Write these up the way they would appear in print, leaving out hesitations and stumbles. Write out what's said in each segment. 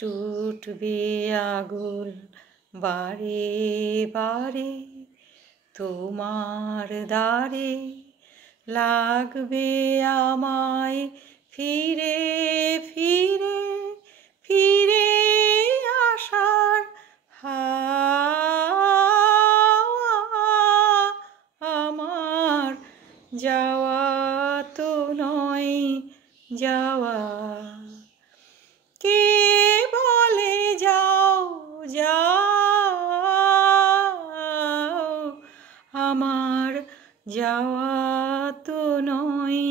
টুটবে আগুল বারে বারে তোমার দ্বারে, লাগবে আমায় ফিরে ফিরে ফিরে আসার হাওয়া। আমার যাওয়া তো নয় যাওয়া, কে বলে যাও যাও, আমার যাওয়া তো নয়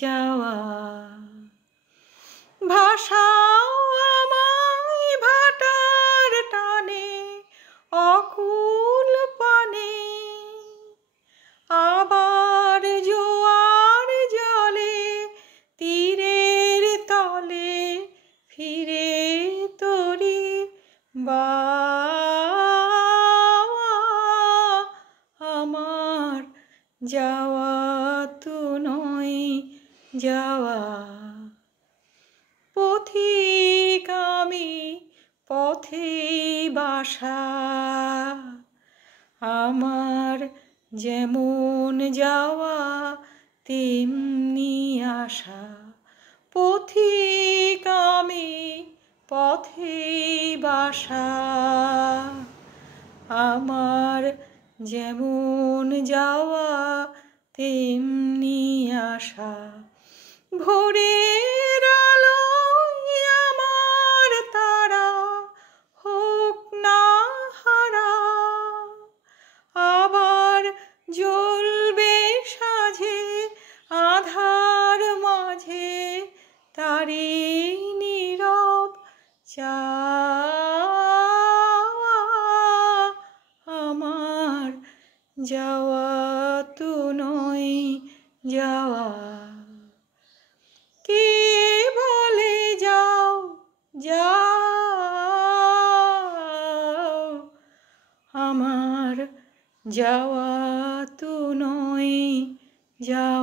যাওয়া। ভাষাও আমায় ভাটার টানে অকুল পানে, আবার জোয়ার জলে তীরের তলে ফিরে তরি বাওয়া। আমার যাওয়া তো নয় যাওয়া। পথিক আমি পথে বাসা, আমার যেমন যাওয়া তেমনি আসা। পথিক আমি পথে বাসা, আমার যেমন যাওয়া তেমনি আসা। ভোরের আলোয় আমার তারা হোক না হারা, আবার জ্বলবে সাঁঝে আধার মাঝে তারি নীরব চাওয়া। আমার যাওয়া তো নয় যাওয়া, কে বলে যাও যাও, আমার যাওয়া তো নয় যাওয়া।